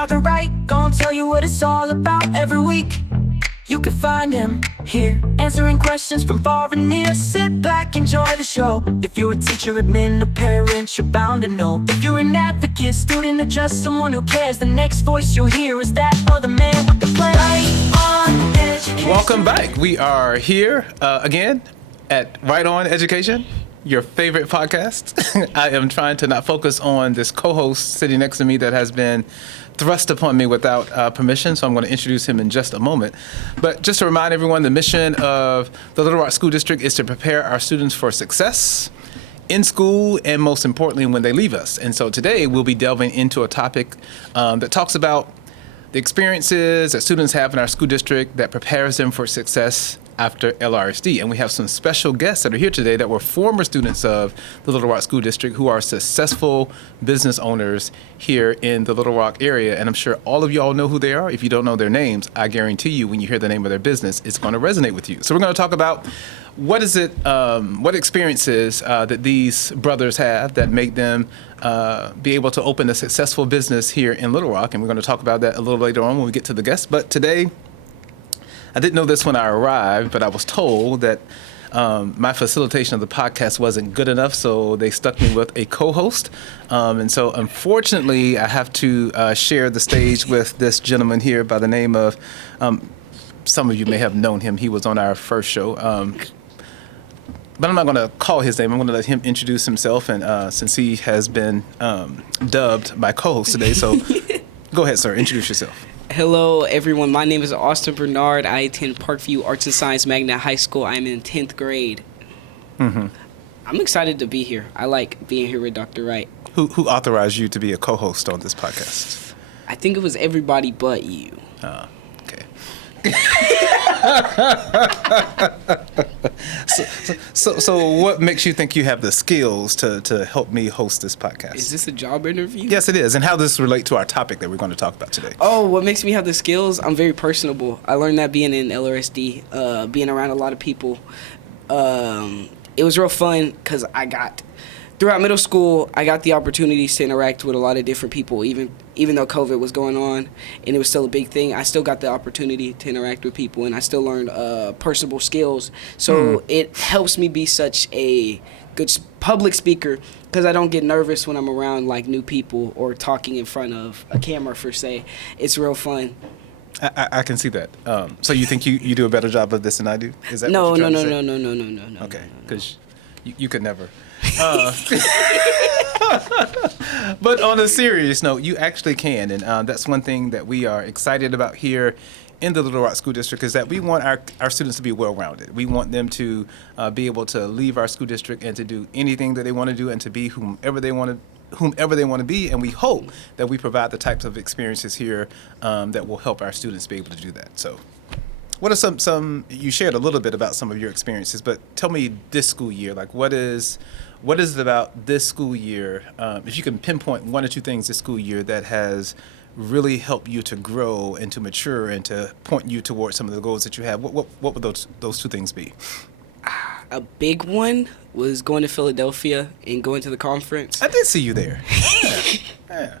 Dr. Wright, gonna tell you what it's all about every week. You can find him here, answering questions from far and near. Sit back, enjoy the show. If you're a teacher, admin, a parent, you're bound to know. If you're an advocate, student, or just someone who cares, the next voice you'll hear is that other man with the plan. Right on Education. Welcome back. We are here again at Wright On Education, your favorite podcast. I am trying to not focus on this co-host sitting next to me that has been thrust upon me without permission, so I'm going to introduce him in just a moment. But just to remind everyone, the mission of the Little Rock School District is to prepare our students for success in school and, most importantly, when they leave us. And so today we'll be delving into a topic that talks about the experiences that students have in our school district that prepares them for success after LRSD. And we have some special guests that are here today that were former students of the Little Rock School District who are successful business owners here in the Little Rock area. And I'm sure all of you all know who they are. If you don't know their names, I guarantee you when you hear the name of their business, it's going to resonate with you. So we're going to talk about what experiences that these brothers have that make them be able to open a successful business here in Little Rock. And we're going to talk about that a little later on when we get to the guests. But today, I didn't know this when I arrived, but I was told that my facilitation of the podcast wasn't good enough, so they stuck me with a co-host. And so, unfortunately, I have to share the stage with this gentleman here by the name of, some of you may have known him. He was on our first show. But I'm not going to call his name. I'm going to let him introduce himself, and since he has been dubbed my co-host today, so go ahead, sir. Introduce yourself. Hello, everyone. My name is Austin Bernard. I attend Parkview Arts and Science Magnet High School. I'm in 10th grade. Mm-hmm. I'm excited to be here. I like being here with Dr. Wright. Who authorized you to be a co-host on this podcast? I think it was everybody but you. Oh, okay. So what makes you think you have the skills to help me host this podcast? Is this a job interview? Yes, it is. And how does this relate to our topic that we're going to talk about today? Oh, what makes me have the skills? I'm very personable. I learned that being in LRSD, being around a lot of people. It was real fun because throughout middle school, I got the opportunities to interact with a lot of different people, even though COVID was going on and it was still a big thing. I still got the opportunity to interact with people, and I still learned personable skills. So it helps me be such a good public speaker because I don't get nervous when I'm around like new people or talking in front of a camera, per se. It's real fun. I can see that. So you think you do a better job of this than I do? Is that No. what you're trying to say? No. Okay, because you could never. But on a serious note, you actually can, and that's one thing that we are excited about here in the Little Rock School District is that we want our students to be well-rounded. We want them to be able to leave our school district and to do anything that they want to do and to be whomever they want to be, and we hope that we provide the types of experiences here that will help our students be able to do that. So what are some you shared a little bit about some of your experiences, but tell me this school year, like what is it about this school year, if you can pinpoint one or two things this school year that has really helped you to grow and to mature and to point you towards some of the goals that you have? What would those two things be? A big one was going to Philadelphia and going to the conference. I did see you there. Yeah.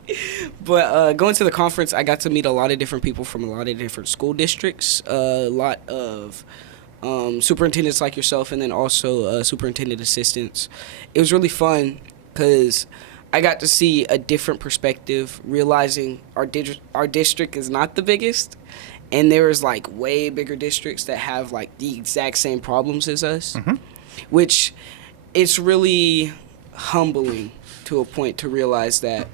But going to the conference, I got to meet a lot of different people from a lot of different school districts, a lot of superintendents like yourself, and then also superintendent assistants. It was really fun because I got to see a different perspective, realizing our district is not the biggest, and there's like way bigger districts that have like the exact same problems as us, which it's really humbling to a point to realize that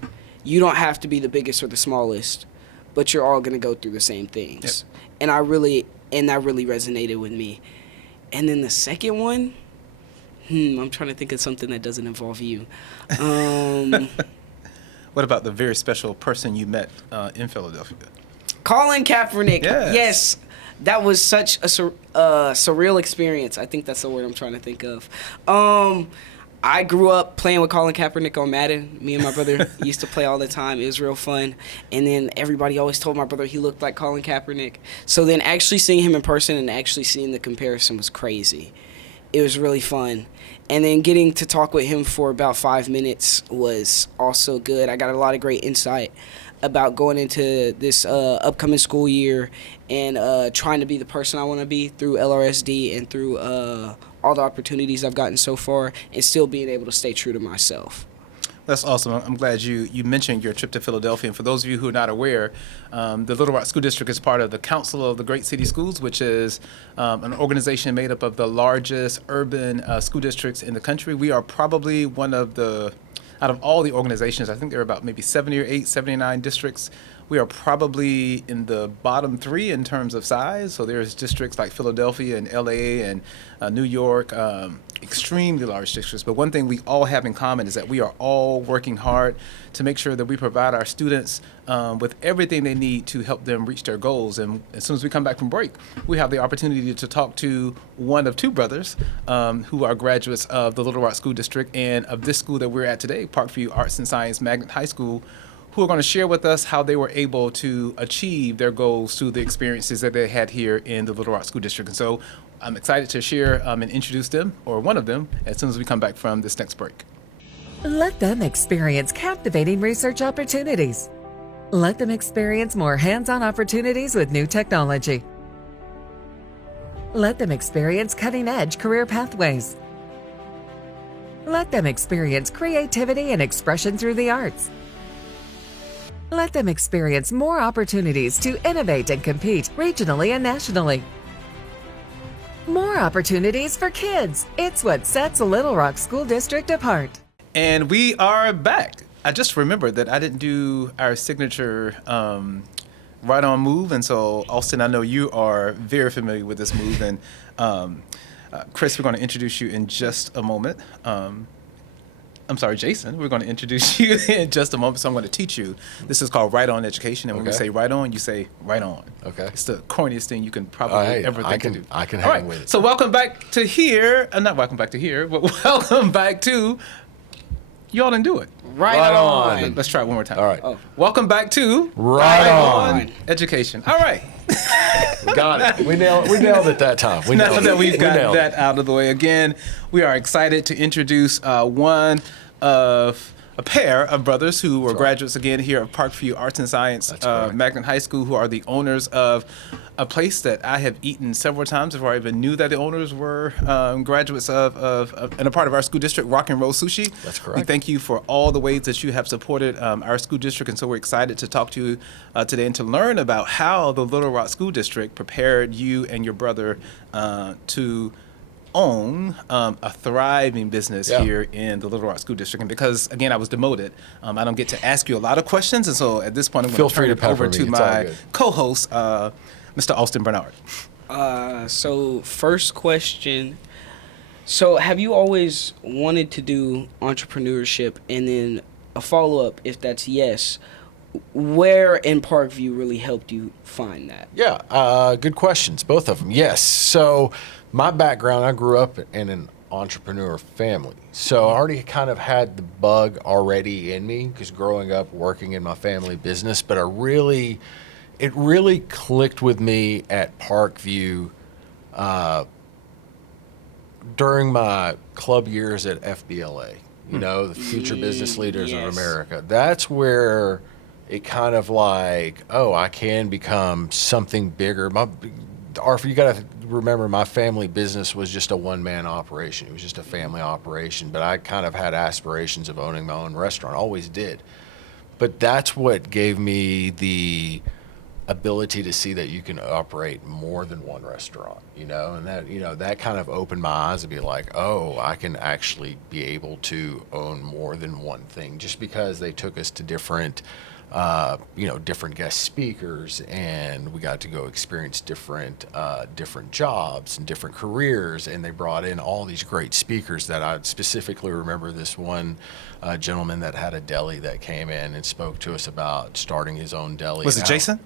you don't have to be the biggest or the smallest, but you're all going to go through the same things. Yep. And that really resonated with me. And then the second one, I'm trying to think of something that doesn't involve you. What about the very special person you met in Philadelphia? Colin Kaepernick. Yes. That was such a surreal experience. I think that's the word I'm trying to think of. I grew up playing with Colin Kaepernick on Madden. Me and my brother used to play all the time. It was real fun. And then everybody always told my brother he looked like Colin Kaepernick. So then actually seeing him in person and actually seeing the comparison was crazy. It was really fun. And then getting to talk with him for about 5 minutes was also good. I got a lot of great insight. about going into this upcoming school year and trying to be the person I want to be through LRSD and through all the opportunities I've gotten so far, and still being able to stay true to myself. That's awesome. I'm glad you mentioned your trip to Philadelphia. And for those of you who are not aware, the Little Rock School District is part of the Council of the Great City Schools, which is an organization made up of the largest urban school districts in the country. We are probably one of the, out of all the organizations, I think there are about maybe 70 or 79 districts. We are probably in the bottom 3 in terms of size. So there's districts like Philadelphia and LA and New York, extremely large districts. But one thing we all have in common is that we are all working hard to make sure that we provide our students with everything they need to help them reach their goals. And as soon as we come back from break, we have the opportunity to talk to one of 2 brothers who are graduates of the Little Rock School District and of this school that we're at today, Parkview Arts and Science Magnet High School, who are going to share with us how they were able to achieve their goals through the experiences that they had here in the Little Rock School District. And so I'm excited to share and introduce them, or one of them, as soon as we come back from this next break. Let them experience captivating research opportunities. Let them experience more hands-on opportunities with new technology. Let them experience cutting-edge career pathways. Let them experience creativity and expression through the arts. Let them experience more opportunities to innovate and compete regionally and nationally. More opportunities for kids. It's what sets Little Rock School District apart. And we are back. I just remembered that I didn't do our signature right on move. And so, Austin, I know you are very familiar with this move. And Chris, we're going to introduce you in just a moment. I'm sorry, Jason, we're going to introduce you in just a moment. So I'm going to teach you. This is called Wright On Education. And when we say right on, you say right on. Okay. It's the corniest thing you can probably ever think of. I can All hang right. with it. So welcome back to here. Not welcome back to here, but welcome back to, y'all didn't do it. Right on. Let's try it one more time. All right. Welcome back to Right On. Education. All right. We got it. We nailed it that time. Now that we've got nailed that out of the way, again, we are excited to introduce one of a pair of brothers who were graduates again here at Parkview Arts and Science Magnet High School, who are the owners of a place that I have eaten several times before I even knew that the owners were graduates of and a part of our school district, Rock and Roll Sushi. That's correct. We thank you for all the ways that you have supported our school district, and so we're excited to talk to you today and to learn about how the Little Rock School District prepared you and your brother to own a thriving business here in the Little Rock School District. And because, again, I was demoted, I don't get to ask you a lot of questions. And so at this point, I'm going to turn it over to my co-host, Mr. Austin Bernard. So first question. So have you always wanted to do entrepreneurship? And then a follow-up, if that's yes, where in Parkview really helped you find that? Yeah, good questions, both of them. Yes. So my background, I grew up in an entrepreneur family. So I already kind of had the bug already in me because growing up working in my family business, but it really clicked with me at Parkview during my club years at FBLA, the Future Business Leaders of America. That's where it kind of like, I can become something bigger. You got to remember, my family business was just a one-man operation. It was just a family operation, but I kind of had aspirations of owning my own restaurant, always did. But that's what gave me the ability to see that you can operate more than one restaurant, and that kind of opened my eyes to be like, I can actually be able to own more than one thing, just because they took us to different guest speakers, and we got to go experience different jobs and different careers, and they brought in all these great speakers that I specifically remember this one gentleman that had a deli that came in and spoke to us about starting his own deli. Was it Jason?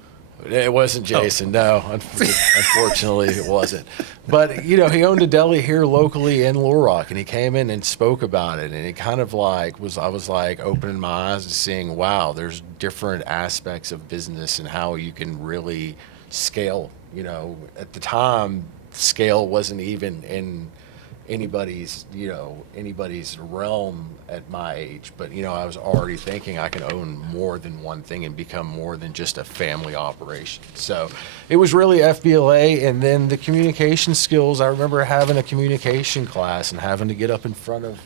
It wasn't Jason, no. Unfortunately, it wasn't. But, he owned a deli here locally in Little Rock, and he came in and spoke about it. And it kind of I was opening my eyes and seeing, wow, there's different aspects of business and how you can really scale. At the time, scale wasn't even anybody's realm at my age, but I was already thinking I can own more than one thing and become more than just a family operation. So it was really FBLA, and then the communication skills. I remember having a communication class and having to get up in front of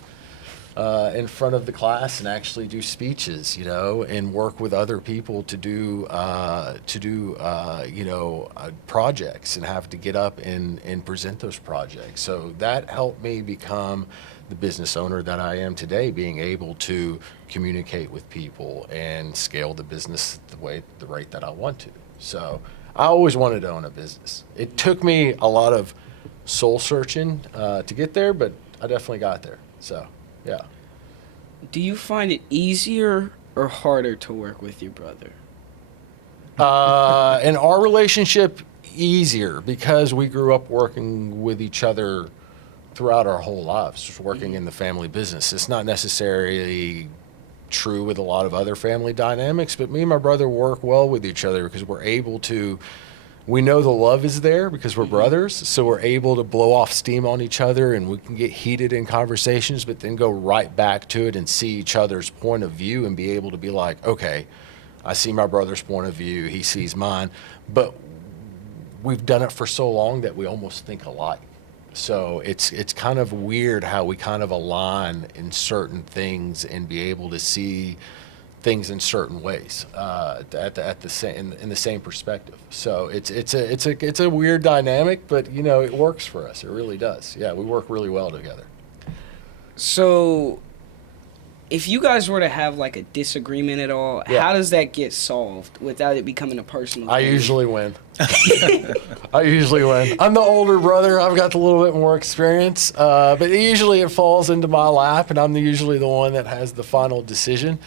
the class and actually do speeches, and work with other people to do projects, and have to get up and present those projects. So that helped me become the business owner that I am today, being able to communicate with people and scale the business the rate that I want to. So I always wanted to own a business. It took me a lot of soul searching to get there, but I definitely got there. So. Yeah. Do you find it easier or harder to work with your brother? In our relationship, easier, because we grew up working with each other throughout our whole lives, just working in the family business. It's not necessarily true with a lot of other family dynamics, but me and my brother work well with each other because we know the love is there because we're brothers, so we're able to blow off steam on each other, and we can get heated in conversations, but then go right back to it and see each other's point of view and be able to be like, okay, I see my brother's point of view, he sees mine, but we've done it for so long that we almost think alike. So it's kind of weird how we kind of align in certain things and be able to see things in certain ways in the same perspective. So it's a weird dynamic, but it works for us. It really does. Yeah, we work really well together. So if you guys were to have like a disagreement at all, how does that get solved without it becoming a personal thing? I usually win. I'm the older brother. I've got a little bit more experience, but usually it falls into my lap, and I'm usually the one that has the final decision.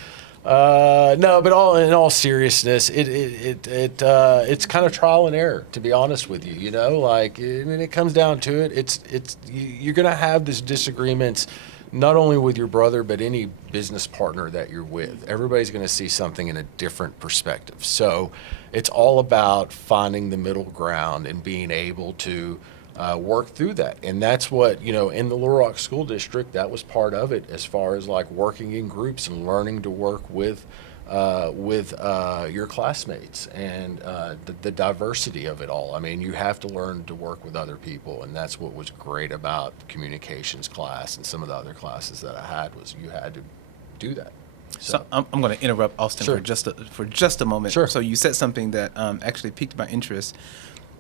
No, but in all seriousness, it's kind of trial and error, to be honest with you. When it comes down to it, you're gonna have this disagreements, not only with your brother, but any business partner that you're with. Everybody's gonna see something in a different perspective. So it's all about finding the middle ground and being able to work through that. And that's what, in the Little Rock School District, that was part of it, as far as like working in groups and learning to work with your classmates and the diversity of it all. I mean, you have to learn to work with other people, and that's what was great about communications class and some of the other classes that I had, was you had to do that. So I'm going to interrupt Austin Sure. for just a moment. Sure. So you said something that actually piqued my interest,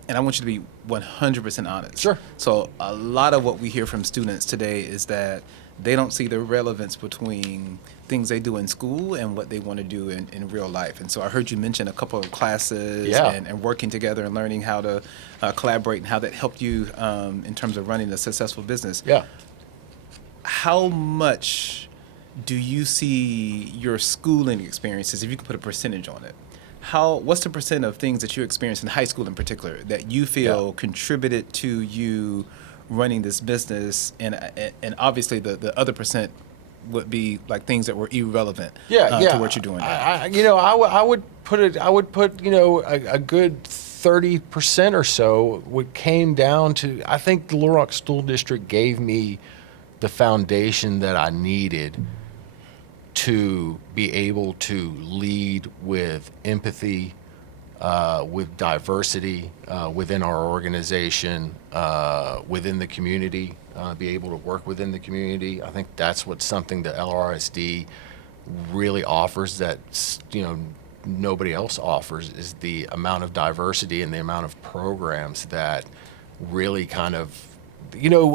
and I want you to be 100% honest. Sure. So a lot of what we hear from students today is that they don't see the relevance between things they do in school and what they want to do in real life. And so I heard you mention a couple of classes and working together and learning how to collaborate, and how that helped you in terms of running a successful business. Yeah. How much do you see your schooling experiences, if you could put a percentage on it, what's the percent of things that you experienced in high school in particular that you feel contributed to you running this business, and obviously the other percent would be like things that were irrelevant to what you're doing now? I would put a good 30% or so what came down to, I think the Little Rock School District gave me the foundation that I needed to be able to lead with empathy, with diversity within our organization, within the community, be able to work within the community. I think that's something that LRSD really offers that nobody else offers, is the amount of diversity and the amount of programs that really kind of,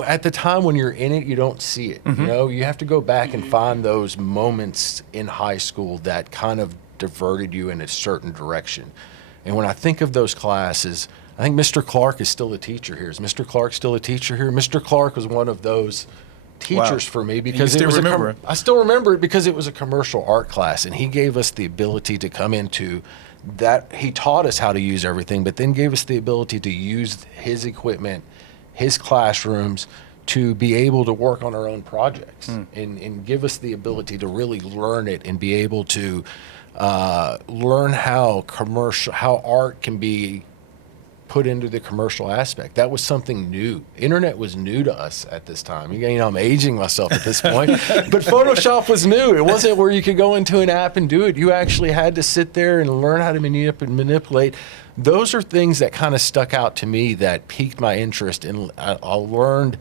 at the time when you're in it, you don't see it. You have to go back and find those moments in high school that kind of diverted you in a certain direction. And when I think of those classes, I think Mr. Clark is still a teacher here. Is Mr. Clark still a teacher here? Mr. Clark was one of those teachers for me, because I still remember it because it was a commercial art class, and he gave us the ability to come into that. He taught us how to use everything, but then gave us the ability to use his equipment, his classrooms, to be able to work on our own projects and give us the ability to really learn it and be able to learn how art can be put into the commercial aspect. That was something new. Internet was new to us at this time. You know, I'm aging myself at this point, but Photoshop was new. It wasn't where you could go into an app and do it. You actually had to sit there and learn how to manipulate. Those are things that kind of stuck out to me that piqued my interest, and I learned.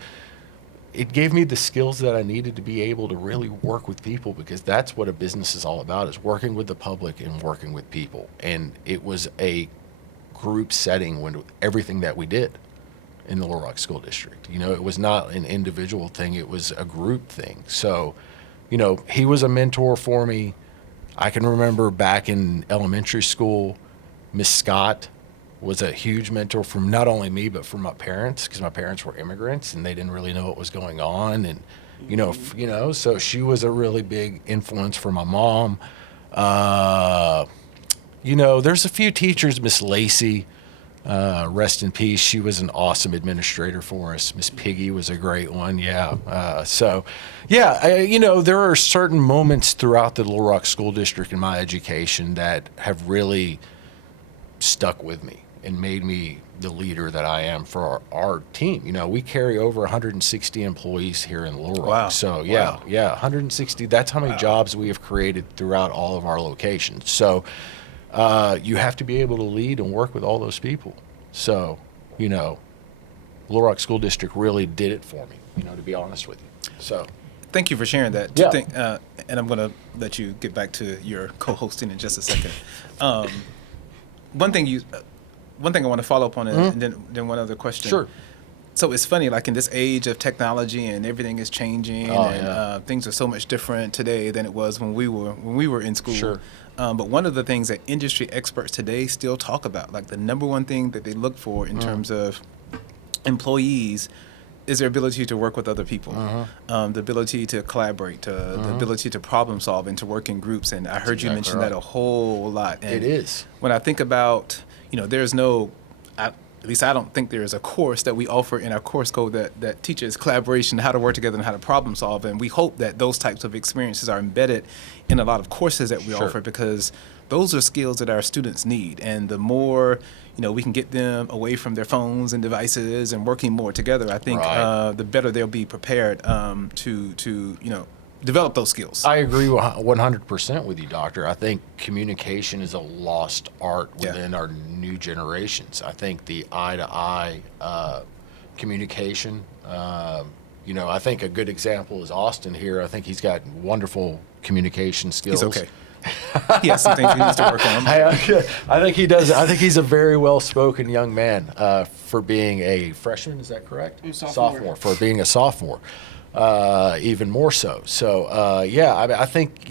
It gave me the skills that I needed to be able to really work with people, because that's what a business is all about, is working with the public and working with people. And it was a group setting when everything that we did in the Little Rock School District. You know, it was not an individual thing, it was a group thing. So, you know, he was a mentor for me. I can remember back in elementary school, Miss Scott was a huge mentor from not only me, but from my parents, because my parents were immigrants and they didn't really know what was going on. And, so she was a really big influence for my mom. There's a few teachers, Miss Lacey, rest in peace. She was an awesome administrator for us. Miss Piggy was a great one. Yeah. There are certain moments throughout the Little Rock School District in my education that have really stuck with me and made me the leader that I am for our team. You know, we carry over 160 employees here in Little Rock. Wow. So 160. That's how many jobs we have created throughout all of our locations. So you have to be able to lead and work with all those people. So, Little Rock School District really did it for me, to be honest with you. So thank you for sharing that. Yeah. And I'm going to let you get back to your co-hosting in just a second. One thing I want to follow up on, and then one other question. Sure. So it's funny, like in this age of technology and everything is changing, things are so much different today than it was when we were in school. Sure. But one of the things that industry experts today still talk about, like the number one thing that they look for in terms of employees, is their ability to work with other people, the ability to collaborate, the ability to problem solve and to work in groups. And I heard you mention that a whole lot. And it is. When I think about, there's no, at least I don't think there is a course that we offer in our course code that teaches collaboration, how to work together and how to problem solve. And we hope that those types of experiences are embedded in a lot of courses that we offer, because those are skills that our students need. And the more, we can get them away from their phones and devices and working more together, I think the better they'll be prepared to develop those skills. I agree 100% with you, Doctor. I think communication is a lost art within our new generations. I think the eye-to-eye communication, I think a good example is Austin here. I think he's got wonderful communication skills. He's okay. He has some things he needs to work on. I think he does. I think he's a very well-spoken young man for being a freshman. Is that correct? Sophomore. For being a sophomore. Even more so. So, I think,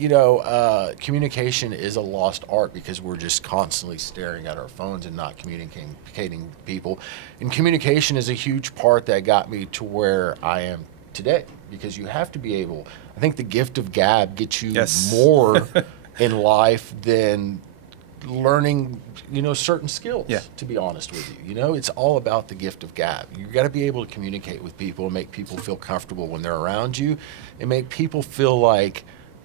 communication is a lost art because we're just constantly staring at our phones and not communicating with people. And communication is a huge part that got me to where I am today, because you have to be able, I think the gift of gab gets you more in life than learning, certain skills, to be honest with you. It's all about the gift of gab. You got to be able to communicate with people and make people feel comfortable when they're around you, and make people feel like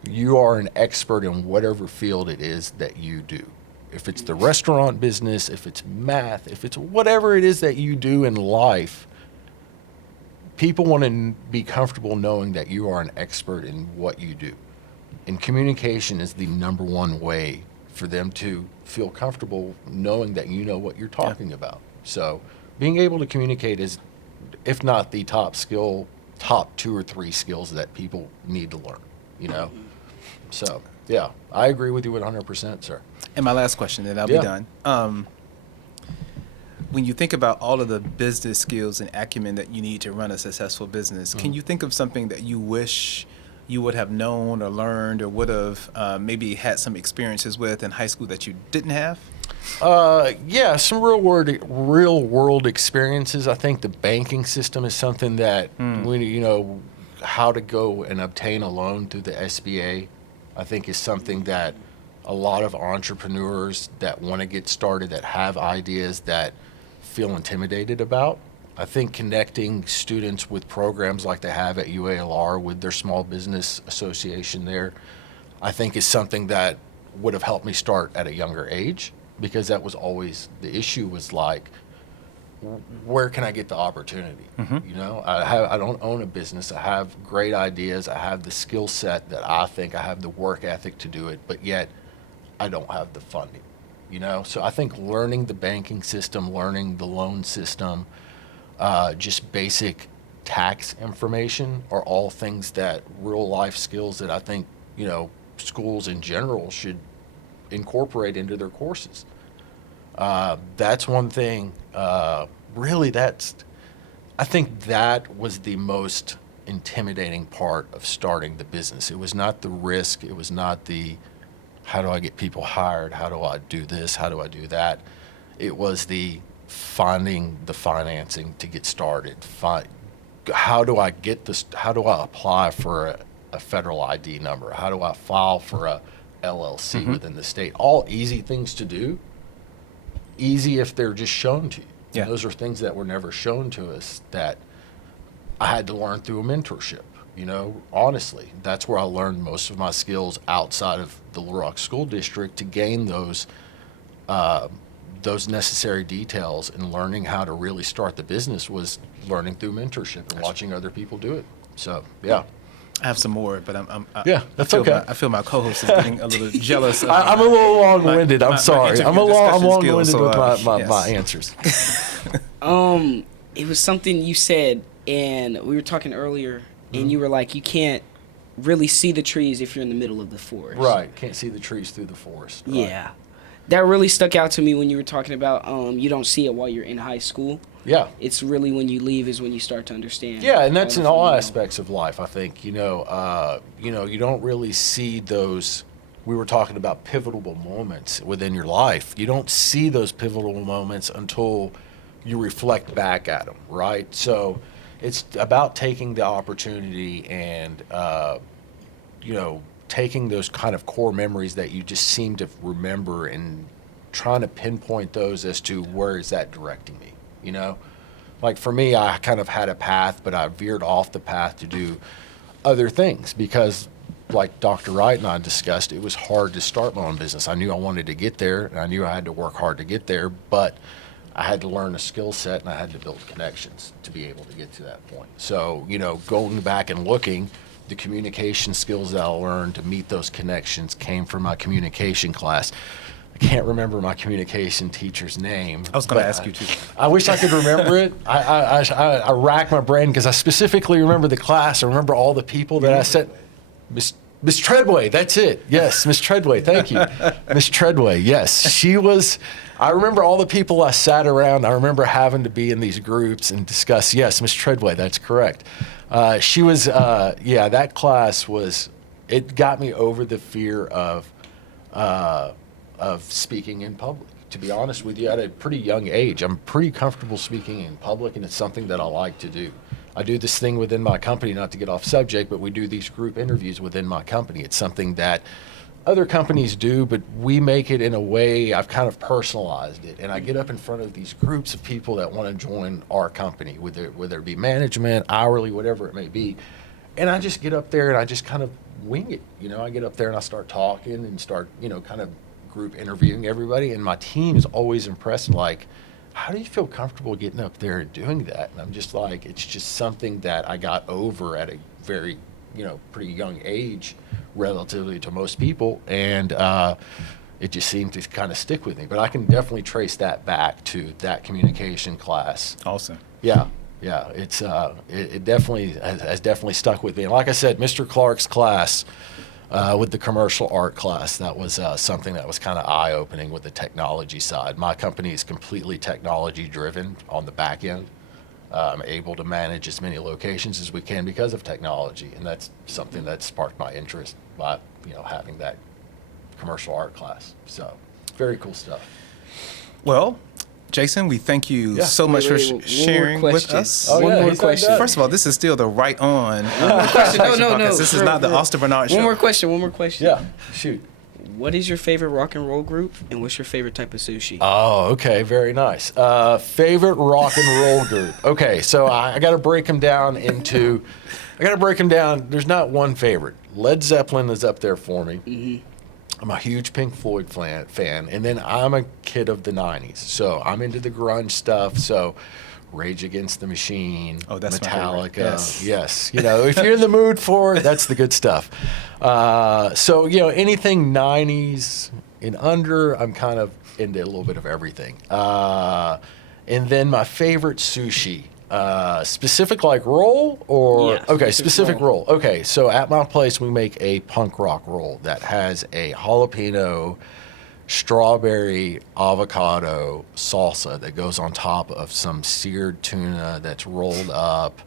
you are an expert in whatever field it is that you do. If it's the restaurant business, if it's math, if it's whatever it is that you do in life, people want to be comfortable knowing that you are an expert in what you do. And communication is the number one way for them to feel comfortable knowing that you know what you're talking about. So being able to communicate is, if not the top 2 or 3 skills that people need to learn, So, yeah, I agree with you 100%, sir. And my last question, and I'll be done. When you think about all of the business skills and acumen that you need to run a successful business, can you think of something that you wish you would have known or learned or would have maybe had some experiences with in high school that you didn't have? Some real world experiences. I think the banking system is something that how to go and obtain a loan through the SBA, I think is something that a lot of entrepreneurs that want to get started, that have ideas, that feel intimidated about. I think connecting students with programs like they have at UALR with their small business association there, I think is something that would have helped me start at a younger age, because that was always the issue, was like, where can I get the opportunity? You know, I don't own a business. I have great ideas. I have the skill set that I think I have the work ethic to do it, but yet I don't have the funding, you know? So I think learning the banking system, learning the loan system, just basic tax information are all things that real life skills that I think, you know, schools in general should incorporate into their courses. That's one thing. Really, I think that was the most intimidating part of starting the business. It was not the risk. It was not the, how do I get people hired? How do I do this? How do I do that? It was the finding the financing to get started. How do I get this? How do I apply for a federal ID number? How do I file for a LLC within the state? All easy things to do. Easy if they're just shown to you. Yeah. And those are things that were never shown to us that I had to learn through a mentorship. You know, honestly, that's where I learned most of my skills outside of the Little Rock School District to gain those necessary details, and learning how to really start the business was learning through mentorship and watching other people do it. So, yeah. I have some more, but That's okay. I feel my co-host is getting a little jealous. I'm a little long-winded. I'm sorry. I'm long-winded so, with my yes. answers. It was something you said, and we were talking earlier, and you were like, you can't really see the trees if you're in the middle of the forest. Right. Can't see the trees through the forest. Right. Yeah. That really stuck out to me when you were talking about you don't see it while you're in high school. Yeah. It's really when you leave is when you start to understand. Yeah, and that's in all fundamental. aspects of life, I think. You don't really see those. We were talking about pivotal moments within your life. You don't see those pivotal moments until you reflect back at them, right? So it's about taking the opportunity and, taking those kind of core memories that you just seem to remember and trying to pinpoint those as to where is that directing me, you know? Like for me, I kind of had a path, but I veered off the path to do other things because like Dr. Wright and I discussed, it was hard to start my own business. I knew I wanted to get there, and I knew I had to work hard to get there, but I had to learn a skill set and I had to build connections to be able to get to that point. So, going back and looking, the communication skills that I learned to meet those connections came from my communication class. I can't remember my communication teacher's name. I was going to ask you too. I wish I could remember it. I rack my brain because I specifically remember the class. I remember all the people that I said, Miss Treadway, that's it. Yes, Miss Treadway, thank you. Miss Treadway, yes. She was, I remember all the people I sat around. I remember having to be in these groups and discuss, yes, Miss Treadway, that's correct. She was, that class was, it got me over the fear of speaking in public. To be honest with you, at a pretty young age, I'm pretty comfortable speaking in public, and it's something that I like to do. I do this thing within my company, not to get off subject, but we do these group interviews within my company. It's something that other companies do, but we make it in a way, I've kind of personalized it. And I get up in front of these groups of people that want to join our company, whether it be management, hourly, whatever it may be. And I just get up there and I just kind of wing it. I get up there and I start talking and start, kind of group interviewing everybody. And my team is always impressed, like, how do you feel comfortable getting up there and doing that? And I'm just like, it's just something that I got over at a very, pretty young age relatively to most people. And it just seemed to kind of stick with me. But I can definitely trace that back to that communication class. Awesome. Yeah. It's it definitely has definitely stuck with me. And like I said, Mr. Clark's class with the commercial art class, that was something that was kind of eye-opening with the technology side. My company is completely technology-driven on the back end. I'm able to manage as many locations as we can because of technology, and that's something that sparked my interest by having that commercial art class. So very cool stuff. Well, Jason, we thank you so much for sharing with us. One more question. First of all, this is still the Right On. No. This is not the Austin Bernard show. One more question. Yeah, shoot. What is your favorite rock and roll group, and what's your favorite type of sushi? Oh, okay, very nice. Favorite rock and roll group. Okay, so I got to break them down into. There's not one favorite. Led Zeppelin is up there for me. I'm a huge Pink Floyd fan, and then I'm a kid of the '90s, so I'm into the grunge stuff. So, Rage Against the Machine, Oh, that's my Metallica, favorite. yes. You know, if you're in the mood for it, that's the good stuff. So, you know, anything '90s and under, I'm kind of into a little bit of everything. And then my favorite sushi. Specific like roll or Yeah, okay, specific specific roll. Okay, so at my place we make a punk rock roll that has a jalapeno, strawberry, avocado salsa that goes on top of some seared tuna that's rolled up.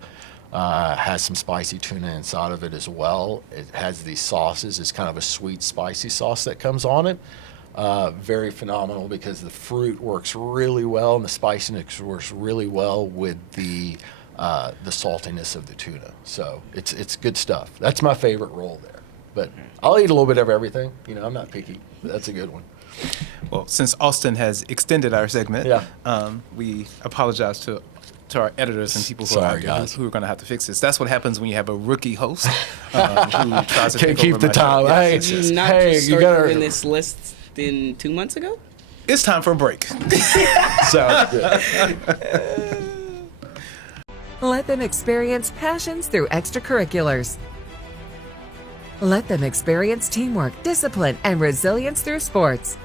Has some spicy tuna inside of it as well. It has these sauces. It's kind of a sweet, spicy sauce that comes on it. Very phenomenal because the fruit works really well and the spiciness works really well with the saltiness of the tuna. So it's good stuff. That's my favorite roll there. But I'll eat a little bit of everything. You know, I'm not picky. But that's a good one. Well, since Austin has extended our segment, Yeah. we apologize to our editors and people who Sorry, are guys. who are going to have to fix this. That's what happens when you have a rookie host who tries to Can't take keep over the my show. time. Yes, Hey, yes, yes. Did you not Hey, just you start gotta- doing this list in 2 months ago? It's time for a break. Sounds good. Let them experience passions through extracurriculars. Let them experience teamwork, discipline, and resilience through sports.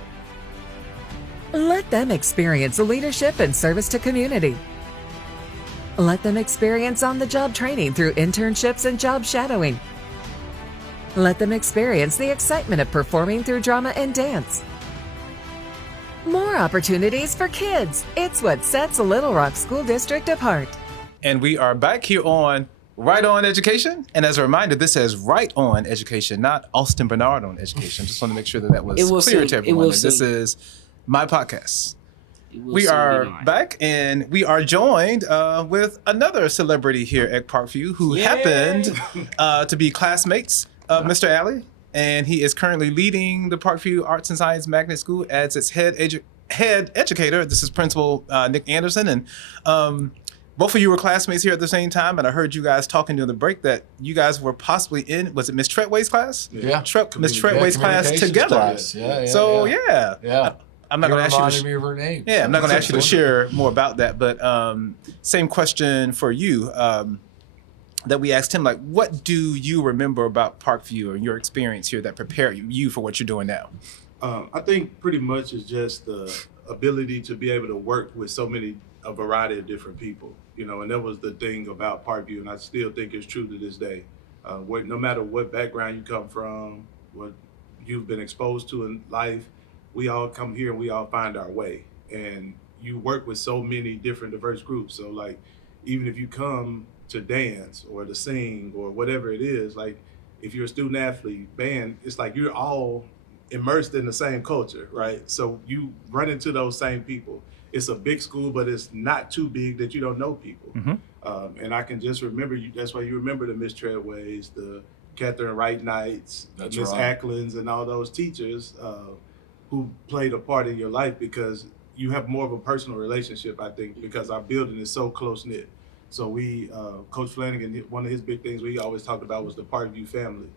Let them experience leadership and service to community. Let them experience on-the-job training through internships and job shadowing. Let them experience the excitement of performing through drama and dance. More opportunities for kids. It's what sets Little Rock School District apart. And we are back here on Wright On Education. And as a reminder, this says Wright On Education, not Austin Bernard On Education. Just want to make sure that was It will clear soon. to It everyone will that this soon. is my podcast. It will We soon be are mine. back, and we are joined with another celebrity here at Parkview who happened to be classmates of Mr. Alley, and he is currently leading the Parkview Arts and Science Magnet School as its head educator. This is Principal Nick Anderson, and both of you were classmates here at the same time, and I heard you guys talking during the break that you guys were possibly in, was it Miss Treadway's class? Yeah. Miss Treadway's class communications together. class. Yeah, So, yeah. I'm not going to ask you to reminded me of her name. I'm not going to ask you to share more about that, but same question for you that we asked him, like, what do you remember about Parkview and your experience here that prepared you for what you're doing now? I think pretty much it's just the ability to be able to work with a variety of different people, you know, and that was the thing about Parkview, and I still think it's true to this day. No matter what background you come from, what you've been exposed to in life, we all come here and we all find our way. And you work with so many different diverse groups. So like, even if you come to dance or to sing or whatever it is, like if you're a student athlete, band, it's like you're all immersed in the same culture, right? So you run into those same people. It's a big school, but it's not too big that you don't know people. Mm-hmm. And I can just remember you. That's why you remember the Miss Treadways, the Catherine Wright Knights, That's Miss right. Acklins, and all those teachers who played a part in your life because you have more of a personal relationship, I think, because our building is so close knit. So we, Coach Flanagan, one of his big things we always talked about was the Parkview family.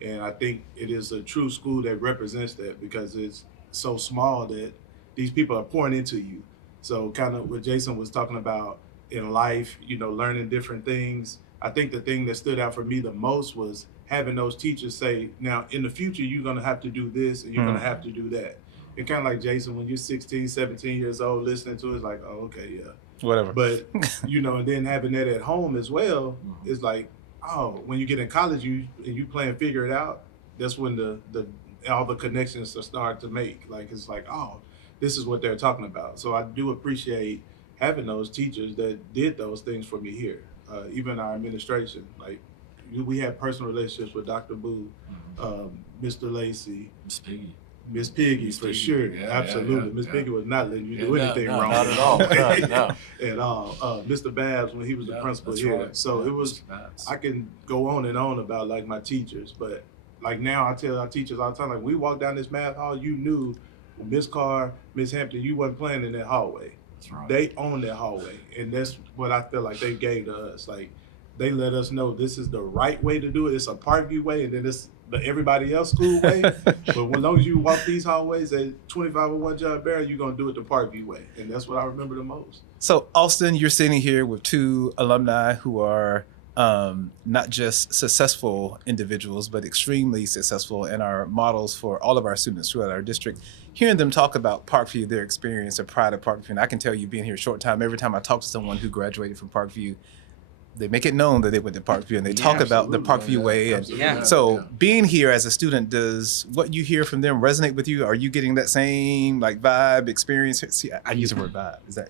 And I think it is a true school that represents that because it's so small that these people are pouring into you. So kind of what Jason was talking about in life, you know, learning different things. I think the thing that stood out for me the most was having those teachers say, now in the future, you're going to have to do this and you're going to have to do that. And kind of like Jason, when you're 16, 17 years old, listening to it, it's like, oh, okay, yeah. Whatever. But, you know, and then having that at home as well, is like, oh, when you get in college, you playing Figure It Out, that's when all the connections start to make. Like, it's like, oh, this is what they're talking about. So I do appreciate having those teachers that did those things for me here. Even our administration, like we had personal relationships with Dr. Boo, Mr. Lacey, Miss Piggy, Miss for Piggy. sure. Yeah, Absolutely. yeah, Miss yeah. Piggy was not letting you Yeah, do no, anything no, wrong. not at all. No. At all. Mr. Babs, when he was the principal that's here. right. So Yeah, it was, Mr. Babs. I can go on and on about like my teachers, but like now I tell our teachers all the time, like we walk down this math hall, you knew Miss Carr, Miss Hampton, you wasn't playing in that hallway. That's right. They own that hallway. And that's what I feel like they gave to us. Like they let us know this is the right way to do it. It's a Parkview way, and then it's the everybody else school way. But as long as you walk these hallways at 2501 John Barry, you're going to do it the Parkview way. And that's what I remember the most. So, Austin, you're sitting here with two alumni who are not just successful individuals, but extremely successful and are models for all of our students throughout our district. Hearing them talk about Parkview, their experience, their pride of Parkview, and I can tell you, being here a short time, every time I talk to someone who graduated from Parkview, they make it known that they went to Parkview, and they talk about the Parkview way. And so being here as a student, does what you hear from them resonate with you? Are you getting that same like vibe experience? See, I use the word vibe. Is that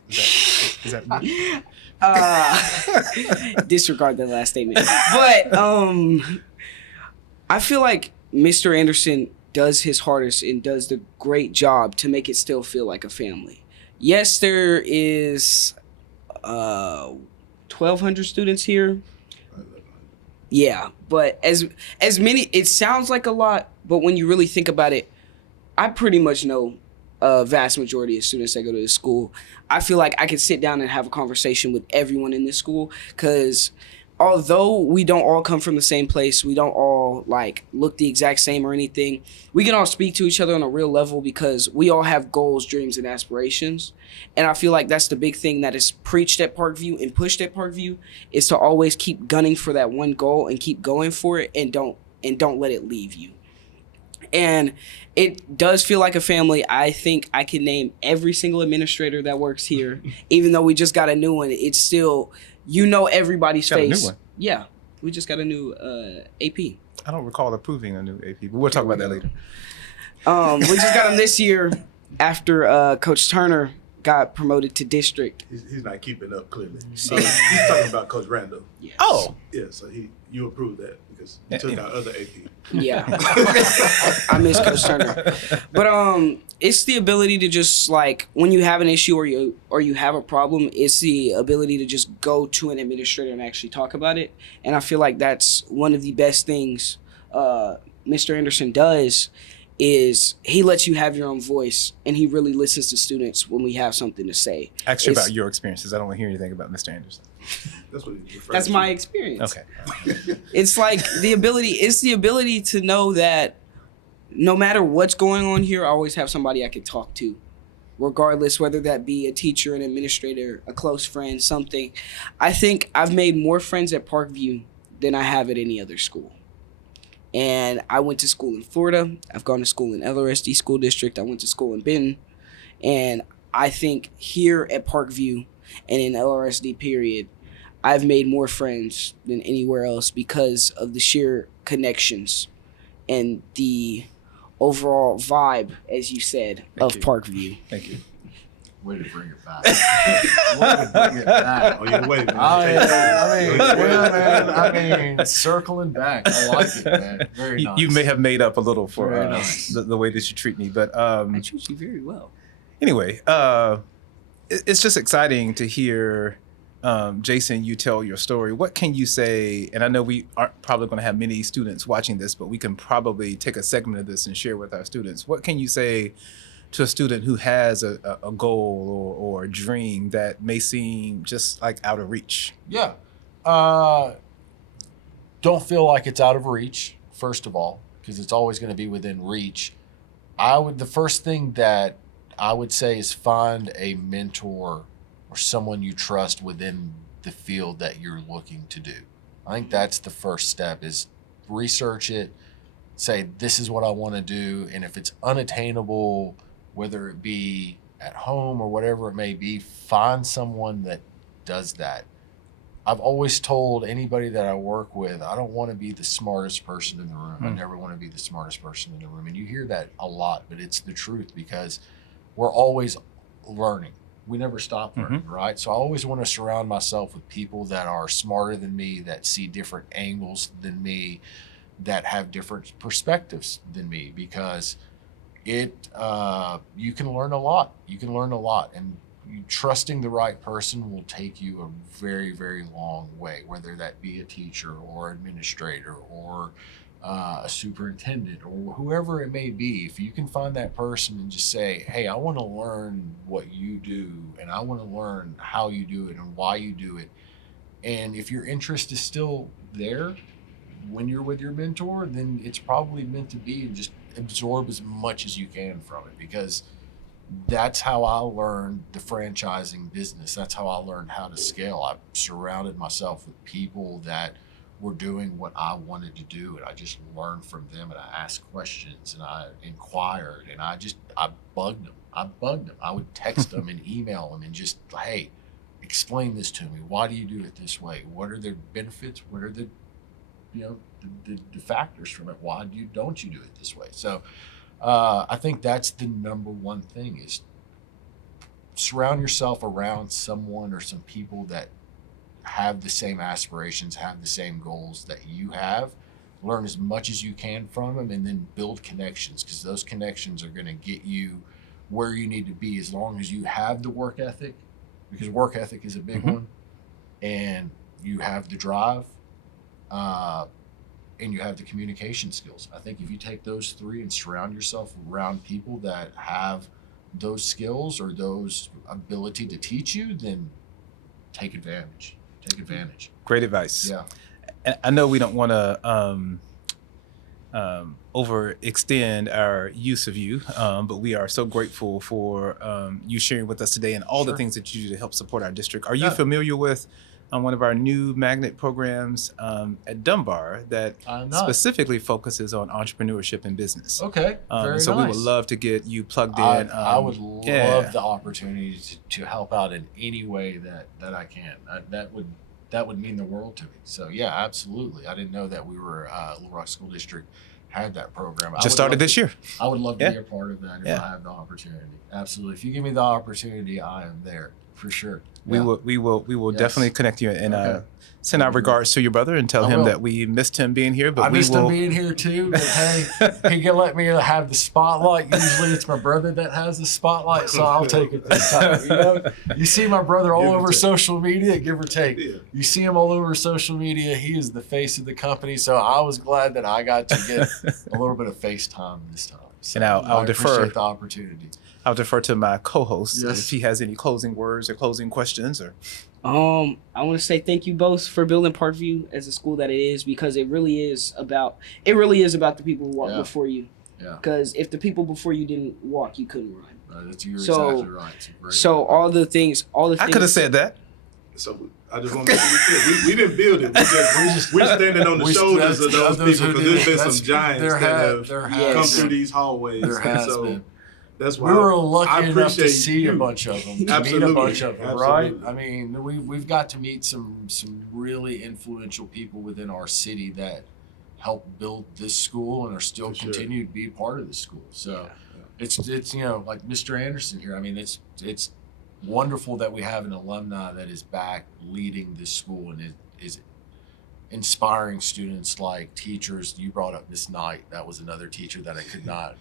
Disregard the last statement. But I feel like Mr. Anderson does his hardest and does the great job to make it still feel like a family. Yes, there is 1,200 students here. Yeah, but as many, it sounds like a lot, but when you really think about it, I pretty much know a vast majority of students that go to this school. I feel like I could sit down and have a conversation with everyone in this school, because although we don't all come from the same place, we don't all like look the exact same or anything, we can all speak to each other on a real level because we all have goals, dreams, and aspirations. And I feel like that's the big thing that is preached at Parkview and pushed at Parkview, is to always keep gunning for that one goal and keep going for it, and don't let it leave you. And it does feel like a family. I think I can name every single administrator that works here, even though we just got a new one. It's still, you know, everybody's Got a face. new one? Yeah, we just got a new AP. I don't recall approving a new AP, but we'll talk about that later. We just got him this year after Coach Turner got promoted to district. He's not keeping up clearly. He's talking about Coach Randall. Yes. Oh, Yeah, so you approved that because you took our other AP. Yeah. I miss Coach Turner. But it's the ability to just, like, when you have an issue or you have a problem, it's the ability to just go to an administrator and actually talk about it. And I feel like that's one of the best things Mr. Anderson does, is he lets you have your own voice, and he really listens to students when we have something to say. actually, about your experiences. I don't want to hear anything about Mr. Anderson. That's what he's referring That's to. my experience. Okay. It's like the ability to know that no matter what's going on here, I always have somebody I can talk to, regardless, whether that be a teacher, an administrator, a close friend, something. I think I've made more friends at Parkview than I have at any other school. And I went to school in Florida. I've gone to school in LRSD school district. I went to school in Benton. And I think here at Parkview and in LRSD period, I've made more friends than anywhere else because of the sheer connections and the overall vibe, as you said, of Parkview. Thank you. Way to bring it back. Way to bring it back. Oh, you're waiting. I mean, circling back. I like it, man. Very nice. You may have made up a little for Very nice. the way that you treat me, but I treat you very well. anyway, it's just exciting to hear Jason, you tell your story. What can you say? And I know we aren't probably going to have many students watching this, but we can probably take a segment of this and share with our students. What can you say to a student who has a goal or a dream that may seem just like out of reach? Yeah. Don't feel like it's out of reach, first of all, because it's always going to be within reach. The first thing that I would say is find a mentor or someone you trust within the field that you're looking to do. I think that's the first step, is research it, say, this is what I want to do. And if it's unattainable, whether it be at home or whatever it may be, find someone that does that. I've always told anybody that I work with, I don't want to be the smartest person in the room. I never want to be the smartest person in the room. And you hear that a lot, but it's the truth, because we're always learning. We never stop learning, right? So I always want to surround myself with people that are smarter than me, that see different angles than me, that have different perspectives than me, because you can learn a lot. You can learn a lot, and trusting the right person will take you a very, very long way, whether that be a teacher or administrator or a superintendent or whoever it may be. If you can find that person and just say, hey, I want to learn what you do, and I want to learn how you do it and why you do it, And if your interest is still there when you're with your mentor, then it's probably meant to be, and just absorb as much as you can from it, because that's how I learned the franchising business. That's how I learned how to scale. I surrounded myself with people that were doing what I wanted to do, and I just learned from them, and I asked questions, and I inquired, and I bugged them. I would text them and email them and just, hey, explain this to me. Why do you do it this way? What are the benefits? What are the factors from it? Why don't you do it this way? So I think that's the number one thing, is surround yourself around someone or some people that have the same aspirations, have the same goals that you have. Learn as much as you can from them, and then build connections, because those connections are going to get you where you need to be, as long as you have the work ethic, because work ethic is a big one, and you have the drive, and you have the communication skills. I think if you take those three and surround yourself around people that have those skills or those ability to teach you, then take advantage. Great advice. Yeah. And I know we don't want to overextend our use of you, but we are so grateful for you sharing with us today and all the things that you do to help support our district. Are you familiar with one of our new magnet programs at Dunbar that specifically focuses on entrepreneurship and business? Okay, very so nice. we would love to get you plugged in. I would love the opportunity to help out in any way that I can. That would mean the world to me. So yeah, absolutely. I didn't know that we were Little Rock School District had that program. Just started this year. I would love to be a part of that if I have the opportunity. Absolutely. If you give me the opportunity, I am there for sure. We will definitely connect you and send our regards to your brother and tell him that we missed him being here. But I missed him being here too. But hey, he can let me have the spotlight. Usually it's my brother that has the spotlight, so I'll take it this time. You see my brother all over social media, give or take. Yeah. You see him all over social media. He is the face of the company. So I was glad that I got to get a little bit of face time this time. So and I'll defer. Appreciate the opportunity. I'll defer to my co-host if he has any closing words or closing questions. Or I want to say thank you both for building Parkview as a school that it is, because it really is about the people who walked before you. Yeah. Because if the people before you didn't walk, you couldn't run. You're exactly right. So all the things. I could have said that. So I just want to make it clear. We didn't build it. We're standing on the shoulders of those people, because there's been some giants that have come through these hallways. There has been. That's why we were lucky enough to see a bunch of them, to meet a bunch of them, right? I mean, we've got to meet some really influential people within our city that helped build this school and are still continue to be part of the school. So it's like Mr. Anderson here. I mean, it's wonderful that we have an alumni that is back leading this school and is inspiring students like teachers. You brought up Miss Knight. That was another teacher that I could not.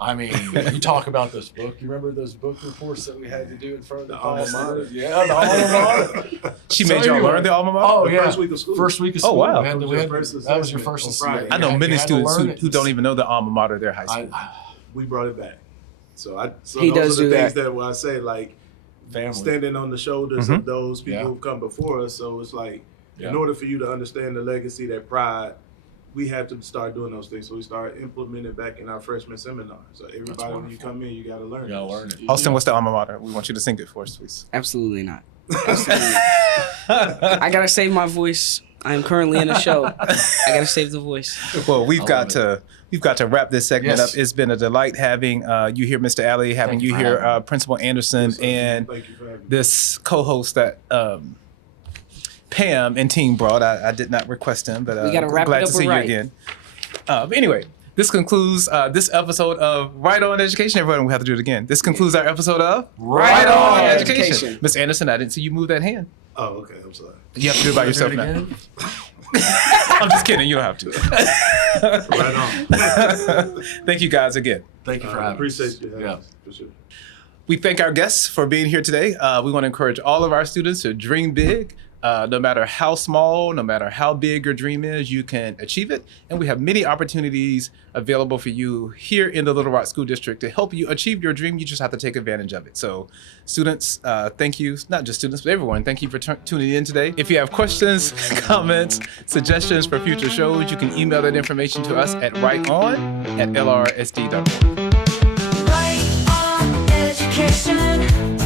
I mean, you talk about those books. You remember those book reports that we had to do in front of the alma mater? Yeah, the alma mater. She made y'all learn the alma mater? Oh, yeah. First week of school. Oh, wow. That was your first assignment. I know many students who don't even know the alma mater of their high school. We brought it back. So he those does are the do things that. that I say, like, family. Standing on the shoulders of those people who've come before us. So it's like, in order for you to understand the legacy, that pride, we have to start doing those things. So we start implementing back in our freshman seminar. So everybody, when you come in, you got to learn. You got to learn it. Austin, what's the alma mater? We want you to sing it for us, please. Absolutely not. Absolutely not. I gotta save my voice. I am currently in a show. I gotta save the voice. Well, we've got to wrap this segment up. It's been a delight having you here, Mr. Alley, having you here, Principal Anderson, and this co-host that Pam and team brought. I did not request him, but we gotta wrap glad it up to see you again. Anyway, this concludes this episode of Wright On Education. Everyone, we have to do it again. This concludes our episode of Wright On Education. Ms. Anderson, I didn't see you move that hand. Oh, okay. I'm sorry. You have to do it by yourself now. I'm just kidding. You don't have to. Right on. Thank you guys again. Thank you for having us. Appreciate you. Yeah, for sure. We thank our guests for being here today. We want to encourage all of our students to dream big, No matter how small, no matter how big your dream is, you can achieve it. And we have many opportunities available for you here in the Little Rock School District to help you achieve your dream. You just have to take advantage of it. So students, thank you. Not just students, but everyone. Thank you for tuning in today. If you have questions, comments, suggestions for future shows, you can email that information to us at writon@lrsd.org. Right on education.